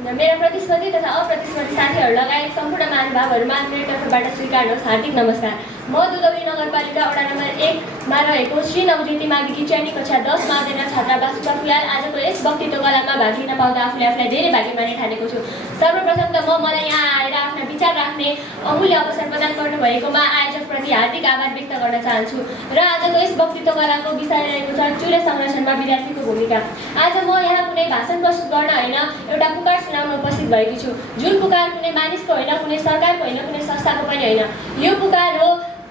मेरा प्रतिस्पर्धी तथा अप्रतिस्पर्धी साथीहरू लगायत सम्पूर्ण महानुभावहरूमा मेरो तर्फबाट स्वीकार्नुहोस् हार्दिक नमस्कार। म दुधौली नगरपालिका वडा नम्बर 1 मा रहेको श्री नवज्योति माविकी चयनी कक्षा 10 मा अध्ययन छात्रा सुब्बा फुल्याल आजको यस वक्तित्व कलामा भाग लिन पाउँदा आफूलाई धेरै भाग्यमानी ठानेको छु। सर्वप्रथम त मलाई यहाँ आएर आफ्ना विचार राख्ने अमूल्य अवसर प्रदान गर्नुभएकोमा आयोजकप्रति हार्दिक आभार व्यक्त गर्न चाहन्छु। र आजको यस वक्तित्व कलाको विषय रहेको छ चुरे संरक्षणमा विद्यार्थीको भूमिका। आज म यहाँ कुनै भाषण प्रस्तुत गर्न होइन, एउटा पुकार सुनाउन उपस्थित भएकी छु। जुन पुकार कुनै मानिसको होइन, कुनै सरकारको होइन, कुनै संस्थाको पनि होइन। यो पुकार हो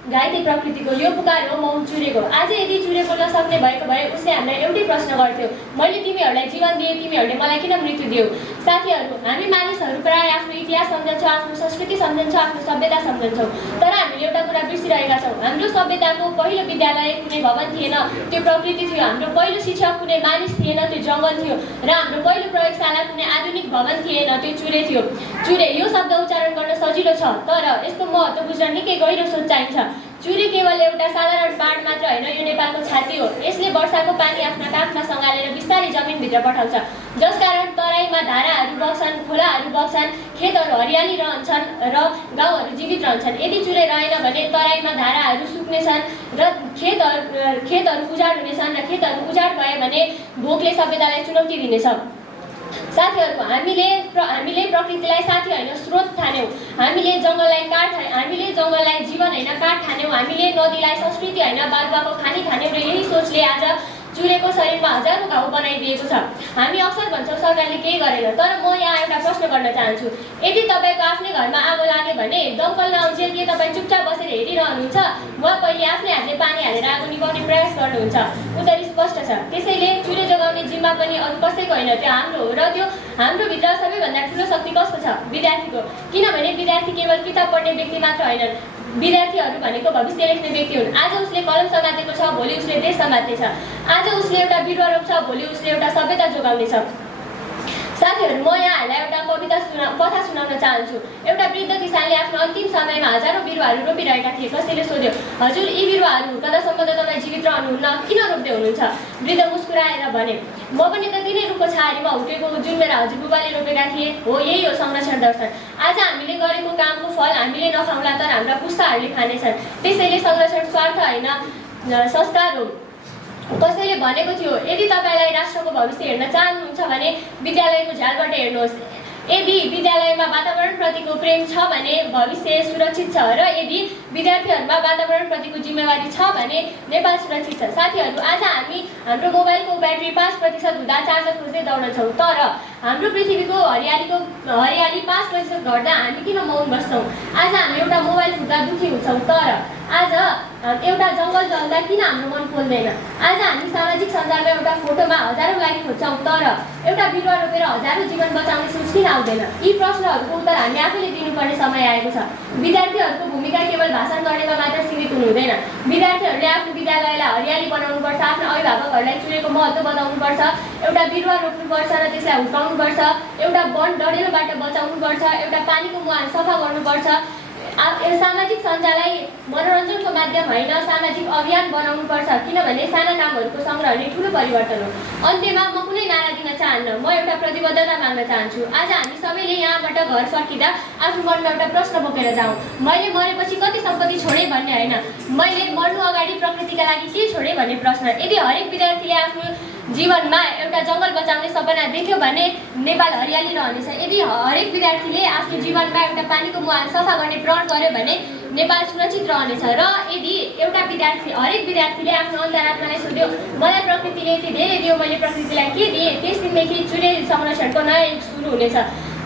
घाइते प्रकृतिको, यो पुकार हो मौन चुरेको। आज यदि चुरे बोल्न सक्ने भएको भए उसले हामीलाई एउटै प्रश्न गर्थ्यो, मैले तिमीहरूलाई जीवन दिएँ, तिमीहरूले मलाई किन मृत्यु दियौ? साथीहरू, हामी मानिसहरू प्राय आफ्नो इतिहास सम्झन्छौँ, आफ्नो संस्कृति सम्झन्छौँ, आफ्नो सभ्यता सम्झन्छौँ, तर हामीले एउटा कुरा बिर्सिरहेका छौँ। हाम्रो सभ्यताको पहिलो विद्यालय कुनै भवन थिएन, त्यो प्रकृति थियो। हाम्रो पहिलो शिक्षक कुनै मानिस थिएन, त्यो जङ्गल थियो। र हाम्रो पहिलो प्रयोगशाला कुनै आधुनिक भवन थिएन, त्यो चुरे थियो। चुरे यो शब्द उच्चारण गर्न सजिलो छ, तर यसको महत्त्व बुझ्न निकै गहिरो सोच चाहिन्छ। चुरे केवल एउटा साधारण बाढ मात्र होइन, यो नेपालको छाती हो। यसले वर्षाको पानी आफ्ना काखमा सँगालेर बिस्तारै जमिनभित्र पठाउँछ, जसकारण तराईमा धाराहरू बग्छन्, खोलाहरू बग्छन्, खेतहरू हरियाली रहन्छन् र गाउँहरू जीवित रहन्छन्। यदि चुरे रहेन भने तराईमा धाराहरू सुक्नेछन् र खेतहरू उजाड हुनेछन्, र खेतहरू उजाड भयो भने भोकले सभ्यतालाई चुनौती दिनेछ। साथीहरू, हामीले प्रकृतिलाई साथी होइन स्रोत ठान्यौँ। हामीले जङ्गललाई जीवन होइन काठ ठान्यौँ। हामीले नदीलाई संस्कृति होइन बालुवाको खानी ठान्यौँ। र यही सोचले आज चुरेको शरीरमा हजारौँ घाउ बनाइदिएको छ। हामी अक्सर भन्छौँ सरकारले केही गरेन, तर म यहाँ एउटा प्रश्न गर्न चाहन्छु। यदि तपाईँको आफ्नै घरमा आगो लाग्यो भने दमकल नआउँछ के तपाईँ चुपचाप बसेर हेरिरहनुहुन्छ, वा पहिले आफ्नै हातले पानी हालेर आगो निभाउने प्रयास गर्नुहुन्छ? उत्तर स्पष्ट छ। त्यसैले चुरे जोगाउने जिम्मा पनि अरू कसैको होइन, त्यो हाम्रो हो। र त्यो हाम्रो भित्र सबैभन्दा ठुलो शक्ति कसको छ? विद्यार्थीको। किनभने विद्यार्थी केवल किताब पढ्ने व्यक्ति मात्र होइनन्, विद्यार्थीहरू भनेको भविष्य लेख्ने व्यक्ति हुन्। आज उसले कलम समातेको छ, भोलि उसले देश समात्नेछ। आज उसले एउटा बिरुवा रोप्छ, भोलि उसले एउटा सभ्यता जोगाउनेछ। साथीहरू, म यहाँहरूलाई एउटा कथा सुनाउन चाहन्छु। एउटा वृद्ध किसानले आफ्नो अन्तिम समयमा हजारौँ बिरुवाहरू रोपिरहेका थिए। कसैले सोध्यो, हजुर यी बिरुवाहरू हुर्कदासम्म त तपाईँ जीवित रहनुहुन्न, किन रोप्दै हुनुहुन्छ? वृद्ध मुस्कुराएर भने, म पनि त तिनै रुखको छाहारीमा हुर्केको जुन मेरा हजुरबुबाले रोपेका थिए। हो, यही हो संरक्षण दर्शन। आज हामीले गरेको कामको फल हामीले नखाउँला, तर हाम्रा पुस्ताहरूले खानेछन्। त्यसैले संरक्षण स्वार्थ होइन, संस्कार हो। कसैले भनेको थियो, यदि तपाईँलाई राष्ट्रको भविष्य हेर्न चाहनुहुन्छ भने विद्यालयको झ्यालबाट हेर्नुहोस्। यदि विद्यालयमा वातावरणप्रतिको प्रेम छ भने भविष्य सुरक्षित छ, र यदि विद्यार्थीहरूमा वातावरणप्रतिको जिम्मेवारी छ भने नेपाल सुरक्षित छ। साथीहरू, आज हामी हाम्रो मोबाइलको ब्याट्री 5% हुँदा चार्जर खोज्दै दौडन्छौँ, तर हाम्रो पृथ्वीको हरियाली 5% घट्दा हामी किन मौन बस्छौँ? आज हामी एउटा मोबाइल फुट्दा दुःखी हुन्छौँ, तर आज एउटा जङ्गल जल्दा किन हाम्रो मन खोल्दैन? आज हामी सामाजिक सञ्जालमा एउटा फोटोमा हजारौँ लाइक खोज्छौँ, तर एउटा बिरुवा रोपेर हजारौँ जीवन बचाउने सोच किन आउँदैन? यी प्रश्नहरूको उत्तर हामी आफैले दिनुपर्ने समय आएको छ। विद्यार्थीहरूको भूमिका केवल भाषण गर्नेमा मात्र सीमित हुनु हुँदैन। विद्यार्थीहरूले आफ्नो विद्यालयलाई हरियाली बनाउनुपर्छ, आफ्नो अभिभावकहरूलाई चुरेको महत्त्व बताउनुपर्छ, एउटा बिरुवा रोप्नुपर्छ र त्यसलाई हुर्काउनुपर्छ, एउटा वन डढेलोबाट बचाउनुपर्छ, एउटा पानीको मुहान सफा गर्नुपर्छ। सामाजिक सञ्जाललाई मनोरञ्जनको माध्यम होइन, सामाजिक अभियान बनाउनुपर्छ, किनभने साना कामहरूको सङ्ग्रहले ठुलो परिवर्तन हो। अन्त्यमा म कुनै नारा दिन चाहन्न, म एउटा प्रतिबद्धता माग्न चाहन्छु। आज हामी सबैले यहाँबाट घर फर्किँदा आफ्नो मनमा एउटा प्रश्न बोकेर जाउँ, मैले मरेपछि कति सम्पत्ति छोडेँ भन्ने होइन, मैले मर्नु अगाडि प्रकृतिका लागि के छोडेँ भन्ने प्रश्न। यदि हरेक विद्यार्थीले आफ्नो जीवनमा एउटा जङ्गल बचाउने सपना देख्यो भने नेपाल हरियाली रहनेछ। यदि हरेक विद्यार्थीले आफ्नो जीवनमा एउटा पानीको मुहान सफा गर्ने प्रण गर्यो भने नेपाल सुरक्षित रहनेछ। र यदि हरेक विद्यार्थीले आफ्नो अन्तरात्मालाई सोध्यो, मलाई प्रकृतिले यति धेरै दियो, मैले प्रकृतिलाई के दिएँ, त्यस दिनदेखि चुरे संरक्षणको नयाँ युग सुरु हुनेछ।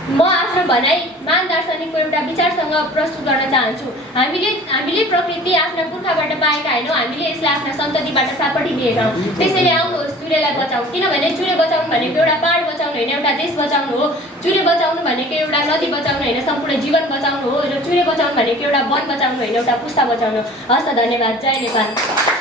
म आफ्नो भनाइ मान दार्शनिकको एउटा विचारसँग प्रस्तुत गर्न चाहन्छु। हामीले प्रकृति आफ्ना पुर्खाबाट पाएका होइनौँ, हामीले यसलाई आफ्ना सन्ततिबाट सापटी लिएका हौँ। त्यसैले आउनुहोस् चुरेलाई बचाउँ, किनभने चुरे बचाउनु भनेको एउटा पहाड बचाउनु होइन, एउटा देश बचाउनु हो। चुरे बचाउनु भनेको एउटा नदी बचाउनु होइन, सम्पूर्ण जीवन बचाउनु हो। र चुरे बचाउनु भनेको एउटा वन बचाउनु होइन, एउटा पुस्ता बचाउनु हो। हस् त, धन्यवाद। जय नेपाल।